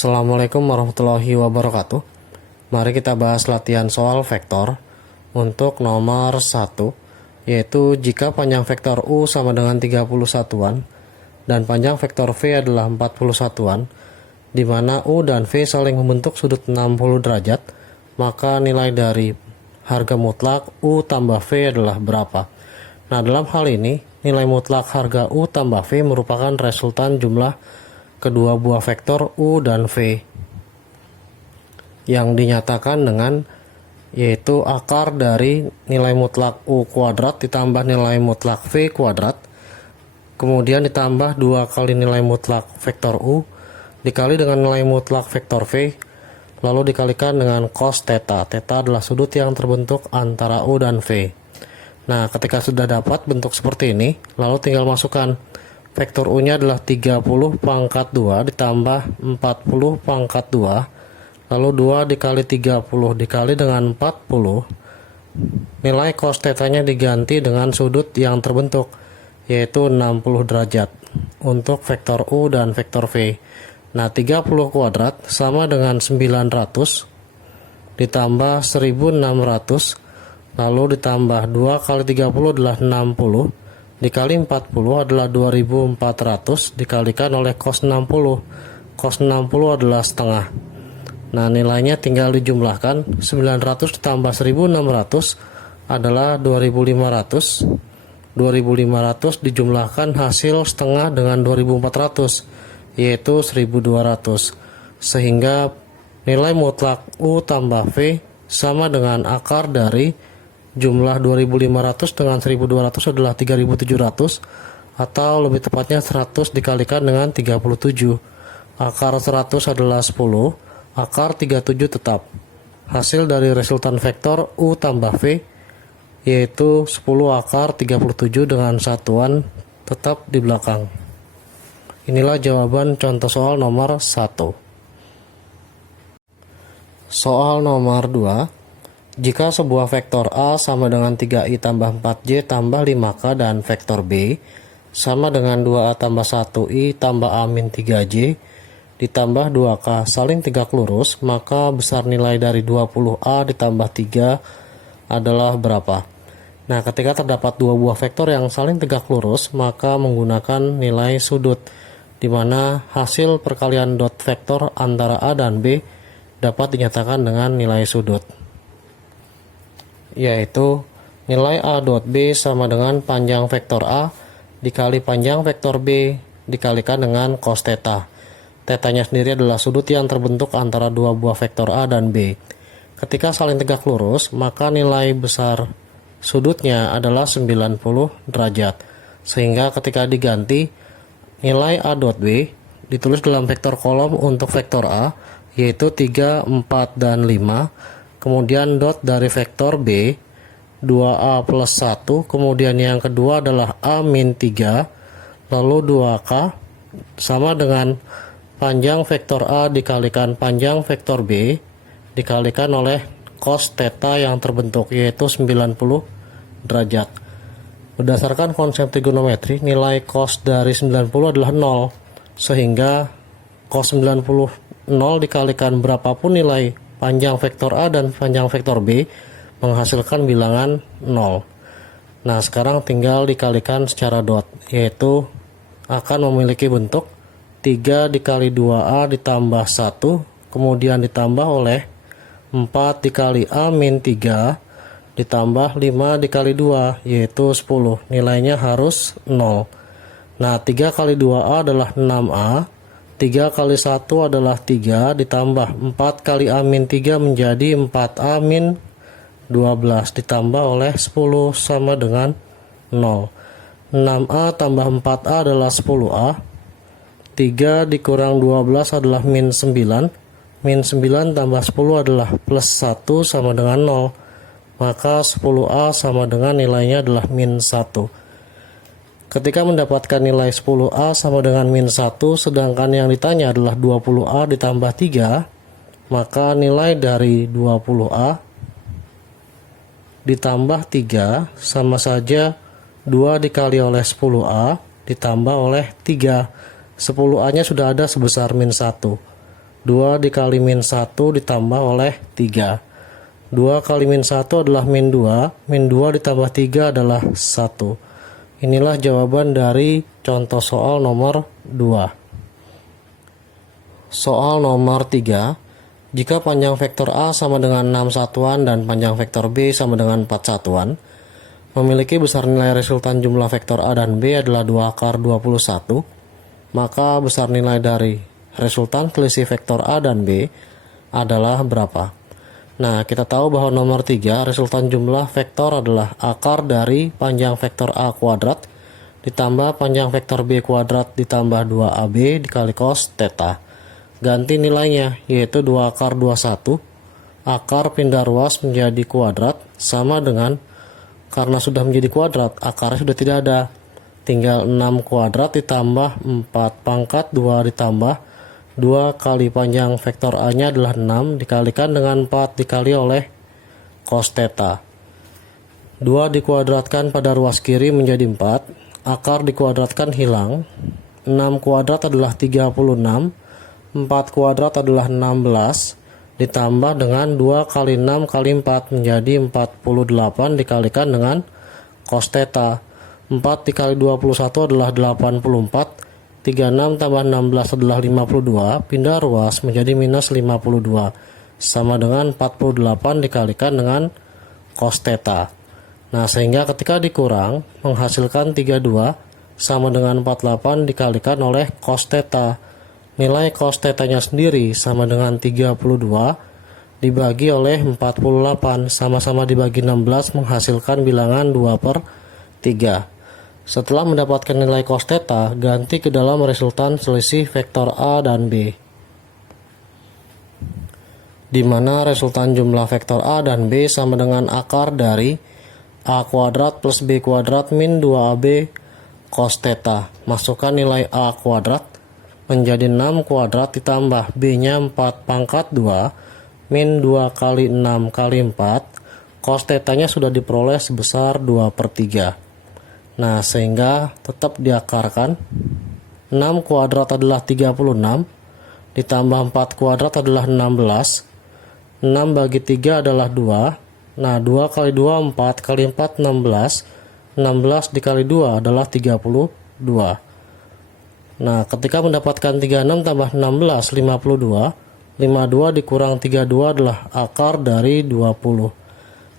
Assalamualaikum warahmatullahi wabarakatuh. Mari kita bahas latihan soal vektor untuk nomor 1, yaitu jika panjang vektor U sama dengan 30 satuan dan panjang vektor V adalah 40 satuan, di mana U dan V saling membentuk sudut 60 derajat, maka nilai dari harga mutlak U tambah V adalah berapa? Nah, dalam hal ini, nilai mutlak harga U tambah V merupakan resultan jumlah kedua buah vektor U dan V yang dinyatakan dengan yaitu akar dari nilai mutlak U kuadrat ditambah nilai mutlak V kuadrat, kemudian ditambah 2 kali nilai mutlak vektor U dikali dengan nilai mutlak vektor V, lalu dikalikan dengan cos theta. Theta adalah sudut yang terbentuk antara U dan V. Nah, ketika sudah dapat bentuk seperti ini, lalu tinggal masukkan vektor U nya adalah 30 pangkat 2 ditambah 40 pangkat 2, lalu 2 dikali 30 dikali dengan 40. Nilai cos theta nya diganti dengan sudut yang terbentuk, yaitu 60 derajat untuk vektor U dan vektor V. Nah, 30 kuadrat sama dengan 900 ditambah 1600, lalu ditambah 2 kali 30 adalah 60, dikali 40 adalah 2400, dikalikan oleh cos 60. Cos 60 adalah setengah. Nah, nilainya tinggal dijumlahkan. 900 ditambah 1600 adalah 2500. 2500 dijumlahkan hasil setengah dengan 2400, yaitu 1200. Sehingga nilai mutlak U tambah V sama dengan akar dari jumlah 2500 dengan 1200 adalah 3700, atau lebih tepatnya 100 dikalikan dengan 37. Akar 100 adalah 10, akar 37 tetap. Hasil dari resultan vektor U tambah V yaitu 10 akar 37 dengan satuan tetap di belakang. Inilah jawaban contoh soal nomor 1. Soal nomor 2. Jika sebuah vektor A sama dengan 3i tambah 4j tambah 5k dan vektor B sama dengan 2a tambah 1i tambah a min 3j ditambah 2k saling tegak lurus, maka besar nilai dari 20a ditambah 3 adalah berapa? Nah, ketika terdapat dua buah vektor yang saling tegak lurus, maka menggunakan nilai sudut, di mana hasil perkalian dot vektor antara A dan B dapat dinyatakan dengan nilai sudut, yaitu nilai A dot B sama dengan panjang vektor A dikali panjang vektor B dikalikan dengan cos theta. Tetanya sendiri adalah sudut yang terbentuk antara dua buah vektor A dan B. Ketika saling tegak lurus, maka nilai besar sudutnya adalah 90 derajat. Sehingga ketika diganti, nilai A dot B ditulis dalam vektor kolom untuk vektor A, yaitu 3, 4, dan 5. Kemudian dot dari vektor B 2A plus 1, kemudian yang kedua adalah A min 3, lalu 2K sama dengan panjang vektor A dikalikan panjang vektor B dikalikan oleh cos theta yang terbentuk, yaitu 90 derajat. Berdasarkan konsep trigonometri, nilai cos dari 90 adalah 0, sehingga cos 90 0 dikalikan berapapun nilai panjang vektor A dan panjang vektor B menghasilkan bilangan 0. Nah, sekarang tinggal dikalikan secara dot, yaitu akan memiliki bentuk 3 dikali 2A ditambah 1, kemudian ditambah oleh 4 dikali A min 3 ditambah 5 dikali 2, yaitu 10. Nilainya harus 0. Nah, 3 kali 2A adalah 6A, 3 kali 1 adalah 3, ditambah 4 kali A min 3 menjadi 4A min 12, ditambah oleh 10 sama dengan 0. 6A tambah 4A adalah 10A, 3 dikurang 12 adalah min 9, min 9 tambah 10 adalah plus 1 sama dengan 0, maka 10A sama dengan nilainya adalah min 1. Ketika mendapatkan nilai 10A sama dengan min 1, sedangkan yang ditanya adalah 20A ditambah 3, maka nilai dari 20A ditambah 3 sama saja 2 dikali oleh 10A ditambah oleh 3. 10A nya sudah ada sebesar min 1. 2 dikali min 1 ditambah oleh 3. 2 kali min 1 adalah min 2, min 2 ditambah 3 adalah 1. Inilah jawaban dari contoh soal nomor 2. Soal nomor 3, jika panjang vektor A sama dengan 6 satuan dan panjang vektor B sama dengan 4 satuan, memiliki besar nilai resultan jumlah vektor A dan B adalah 2 akar 21, maka besar nilai dari resultan selisih vektor A dan B adalah berapa? Nah, kita tahu bahwa nomor 3, resultan jumlah vektor adalah akar dari panjang vektor A kuadrat ditambah panjang vektor B kuadrat ditambah 2AB dikali cos theta. Ganti nilainya, yaitu 2 akar 21, akar pindah ruas menjadi kuadrat, sama dengan, karena sudah menjadi kuadrat, akarnya sudah tidak ada. Tinggal 6 kuadrat ditambah 4 pangkat 2 ditambah 2 kali panjang vektor A-nya adalah 6 dikalikan dengan 4 dikali oleh cos theta. 2 dikuadratkan pada ruas kiri menjadi 4, akar dikuadratkan hilang, 6 kuadrat adalah 36, 4 kuadrat adalah 16, ditambah dengan 2 kali 6 kali 4 menjadi 48 dikalikan dengan cos theta. 4 dikali 21 adalah 84, 36 tambah 16 adalah 52, pindah ruas menjadi minus 52, sama dengan 48 dikalikan dengan cos theta. Nah, sehingga ketika dikurang, menghasilkan 32 sama dengan 48 dikalikan oleh cos theta. Nilai cos theta-nya sendiri sama dengan 32 dibagi oleh 48, sama-sama dibagi 16 menghasilkan bilangan 2/3. Setelah mendapatkan nilai cos theta, ganti ke dalam resultan selisih vektor A dan B, di mana resultan jumlah vektor A dan B sama dengan akar dari A kuadrat plus B kuadrat min 2AB cos theta. Masukkan nilai A kuadrat menjadi 6 kuadrat ditambah B-nya 4 pangkat 2 min 2 kali 6 kali 4, cos theta-nya sudah diperoleh sebesar 2/3. Nah, sehingga tetap diakarkan. 6 kuadrat adalah 36, ditambah 4 kuadrat adalah 16, 6 bagi 3 adalah 2, nah 2 kali 2 4 kali 4 16, 16 dikali 2 adalah 32. Nah, ketika mendapatkan 36 tambah 16, 52. 52 dikurang 32 adalah akar dari 20.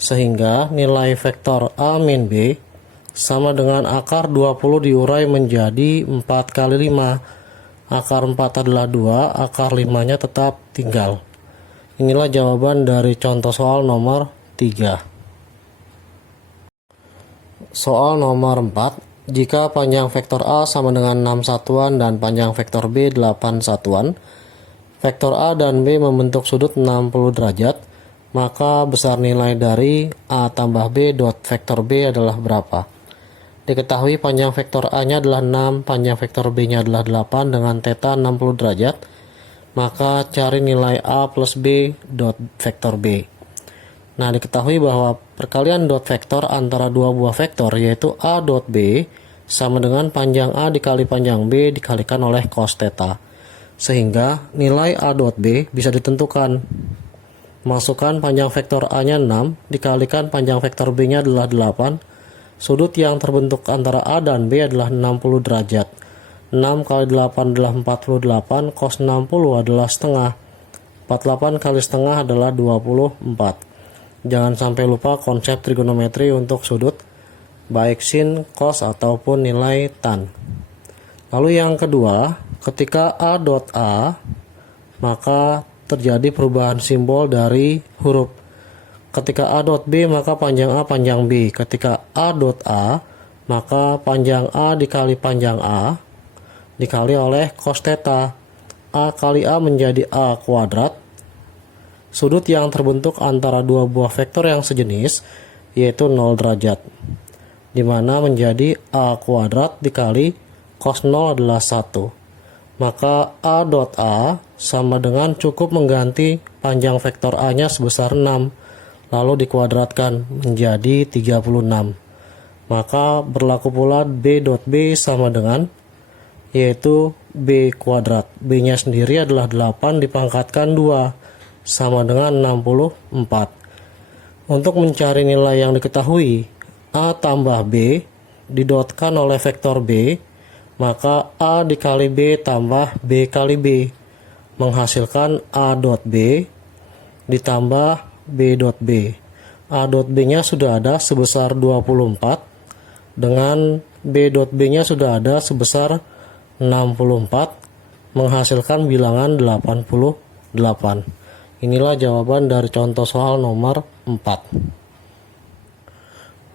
Sehingga nilai vektor A min B sama dengan akar 20 diurai menjadi 4 kali 5. Akar 4 adalah 2, akar 5-nya tetap tinggal. Inilah jawaban dari contoh soal nomor 3. Soal nomor 4. Jika panjang vektor A sama dengan 6 satuan dan panjang vektor B 8 satuan, vektor A dan B membentuk sudut 60 derajat, maka besar nilai dari A tambah B dot vektor B adalah berapa? Diketahui panjang vektor A-nya adalah 6, panjang vektor B-nya adalah 8 dengan theta 60 derajat, maka cari nilai A plus B dot vektor B. Nah, diketahui bahwa perkalian dot vektor antara dua buah vektor yaitu A dot B sama dengan panjang A dikali panjang B dikalikan oleh cos theta. Sehingga nilai A dot B bisa ditentukan. Masukkan panjang vektor A-nya 6 dikalikan panjang vektor B-nya adalah 8. Sudut yang terbentuk antara A dan B adalah 60 derajat. 6 kali 8 adalah 48, cos 60 adalah setengah. 48 kali setengah adalah 24. Jangan sampai lupa konsep trigonometri untuk sudut, baik sin, cos, ataupun nilai tan. Lalu yang kedua, ketika A dot A, maka terjadi perubahan simbol dari huruf. Ketika A dot B, maka panjang A panjang B. Ketika A dot A, maka panjang A dikali panjang A dikali oleh cos theta. A kali A menjadi A kuadrat. Sudut yang terbentuk antara dua buah vektor yang sejenis yaitu 0 derajat, di mana menjadi A kuadrat dikali cos 0 adalah 1. Maka A dot A sama dengan cukup mengganti panjang vektor A-nya sebesar 6, lalu dikuadratkan menjadi 36. Maka berlaku pula B dot B sama dengan, yaitu B kuadrat. B-nya sendiri adalah 8 dipangkatkan 2 sama dengan 64. Untuk mencari nilai yang diketahui A tambah B didotkan oleh vektor B, maka A dikali B tambah B kali B menghasilkan A dot B ditambah B dot B. A dot B-nya sudah ada sebesar 24 dengan B dot B-nya sudah ada sebesar 64 menghasilkan bilangan 88. Inilah jawaban dari contoh soal nomor 4.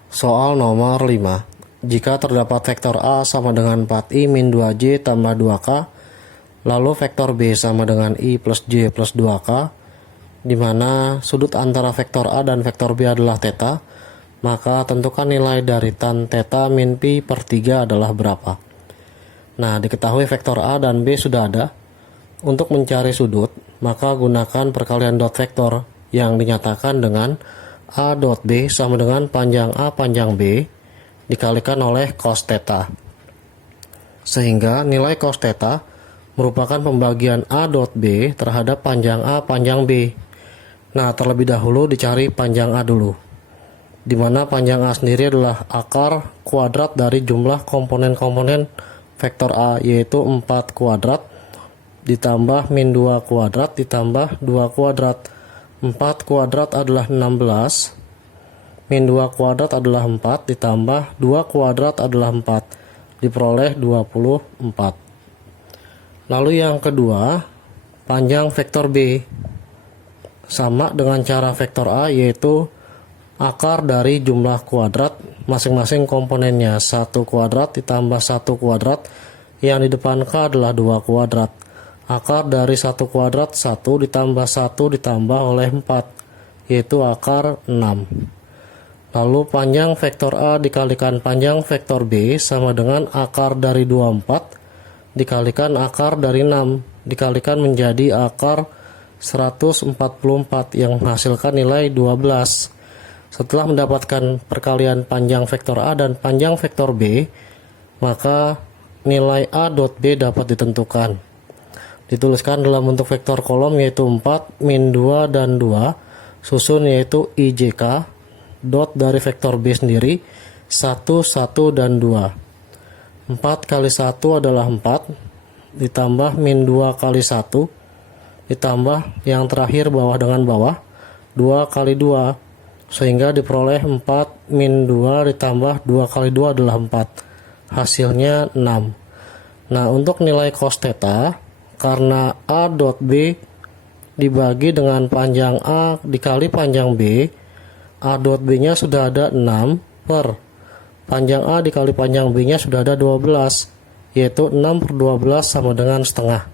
Soal nomor 5. Jika terdapat vektor A sama dengan 4i min 2j tambah 2k, lalu vektor B sama dengan i plus j plus 2k, di mana sudut antara vektor A dan vektor B adalah theta, maka tentukan nilai dari tan theta min pi per 3 adalah berapa. Nah, diketahui vektor A dan B sudah ada. Untuk mencari sudut, maka gunakan perkalian dot vektor yang dinyatakan dengan A dot B sama dengan panjang A panjang B dikalikan oleh cos theta. Sehingga nilai cos theta merupakan pembagian A dot B terhadap panjang A panjang B. Nah, terlebih dahulu dicari panjang A dulu, di mana panjang A sendiri adalah akar kuadrat dari jumlah komponen-komponen vektor A, yaitu 4 kuadrat ditambah min 2 kuadrat ditambah 2 kuadrat. 4 kuadrat adalah 16, min 2 kuadrat adalah 4 ditambah 2 kuadrat adalah 4, diperoleh 24. Lalu yang kedua, panjang vektor B sama dengan cara vektor A, yaitu akar dari jumlah kuadrat masing-masing komponennya. 1 kuadrat ditambah 1 kuadrat, yang di depan K adalah 2 kuadrat. Akar dari 1 kuadrat 1 ditambah 1 ditambah oleh 4, yaitu akar 6. Lalu panjang vektor A dikalikan panjang vektor B sama dengan akar dari 24 dikalikan akar dari 6 dikalikan menjadi akar 144 yang menghasilkan nilai 12. Setelah mendapatkan perkalian panjang vektor A dan panjang vektor B, maka nilai A dot B dapat ditentukan. Dituliskan dalam bentuk vektor kolom, yaitu 4, min 2, dan 2, susun yaitu IJK, dot dari vektor B sendiri, 1, 1, dan 2. 4 kali 1 adalah 4, ditambah min 2 kali 1, ditambah yang terakhir bawah dengan bawah, 2 kali 2, sehingga diperoleh 4 min 2 ditambah 2 kali 2 adalah 4, hasilnya 6. Nah, untuk nilai cos theta, karena A dot B dibagi dengan panjang A dikali panjang B, A dot B nya sudah ada 6 per panjang A dikali panjang B nya sudah ada 12, yaitu 6 per 12 sama dengan setengah.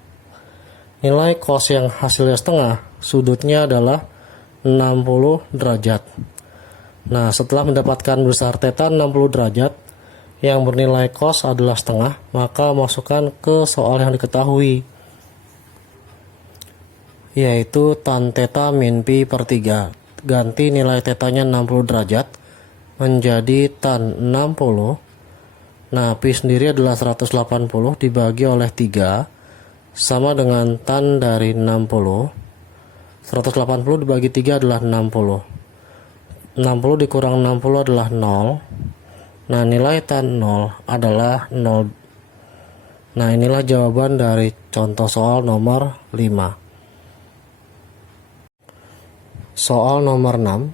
Nilai cos yang hasilnya setengah, sudutnya adalah 60 derajat. Nah, setelah mendapatkan besar theta 60 derajat yang bernilai cos adalah setengah, maka masukkan ke soal yang diketahui, yaitu tan theta min pi per 3. Ganti nilai tetanya 60 derajat menjadi tan 60. Nah, pi sendiri adalah 180 dibagi oleh 3 sama dengan tan dari 60. 180 dibagi 3 adalah 60. 60 dikurang 60 adalah 0. Nah, nilai tan 0 adalah 0. Nah, inilah jawaban dari contoh soal nomor 5. Soal nomor 6.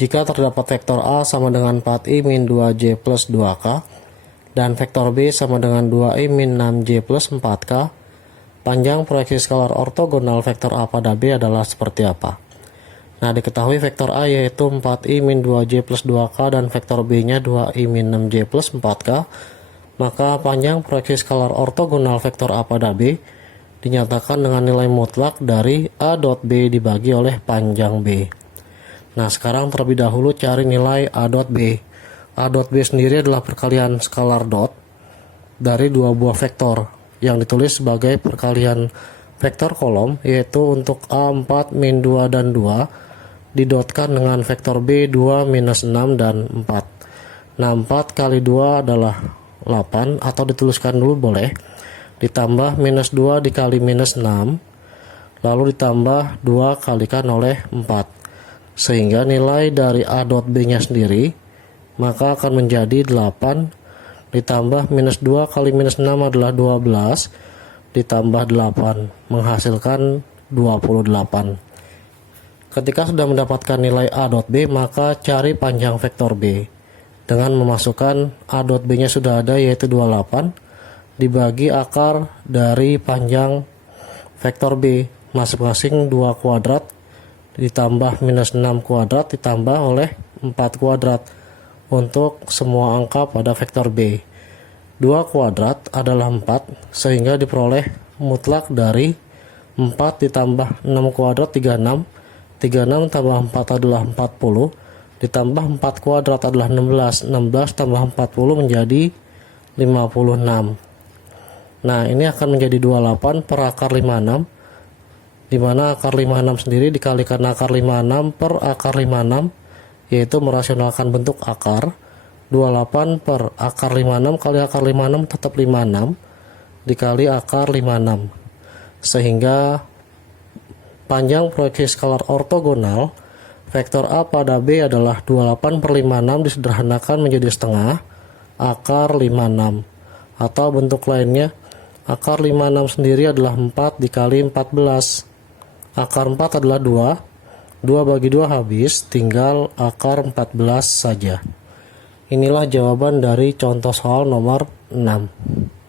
Jika terdapat vektor A sama dengan 4i min 2j plus 2k dan vektor B sama dengan 2i min 6j plus 4k, panjang proyeksi skalar ortogonal vektor A pada B adalah seperti apa? Nah, diketahui vektor A yaitu 4i min 2j plus 2k dan vektor B nya 2i min 6j plus 4k, maka panjang proyeksi skalar ortogonal vektor A pada B dinyatakan dengan nilai mutlak dari A dot B dibagi oleh panjang B. Nah, sekarang terlebih dahulu cari nilai A dot B. A dot B sendiri adalah perkalian skalar dot dari dua buah vektor yang ditulis sebagai perkalian vektor kolom, yaitu untuk A4 min 2 dan 2 didotkan dengan vektor B 2 minus 6 dan 4. Nah, 4 kali 2 adalah 8, atau dituliskan dulu boleh. ditambah minus 2 dikali minus 6, lalu ditambah 2 kalikan oleh 4. Sehingga nilai dari A dot B nya sendiri maka akan menjadi 8 ditambah minus 2 kali minus 6 adalah 12 ditambah 8 menghasilkan 28. Ketika sudah mendapatkan nilai A dot B, maka cari panjang vektor B dengan memasukkan A dot B nya sudah ada, yaitu 28 dibagi akar dari panjang vektor B masing-masing 2 kuadrat ditambah minus 6 kuadrat ditambah oleh 4 kuadrat untuk semua angka pada vektor B. 2 kuadrat adalah 4, sehingga diperoleh mutlak dari 4 ditambah 6 kuadrat 36, 36 tambah 4 adalah 40, ditambah 4 kuadrat adalah 16, 16 tambah 40 menjadi 56. Nah, ini akan menjadi 28 per akar 56, di mana akar 56 sendiri dikalikan akar 56 per akar 56, yaitu merasionalkan bentuk akar. 28 per akar 56 kali akar 56 tetap 56 dikali akar 56. Sehingga panjang proyeksi skalar ortogonal vektor A pada B adalah 28 per 56 disederhanakan menjadi setengah akar 56. Atau bentuk lainnya, akar 56 sendiri adalah 4 dikali 14. Akar 4 adalah 2. 2 bagi 2 habis, tinggal akar 14 saja. Inilah jawaban dari contoh soal nomor 6.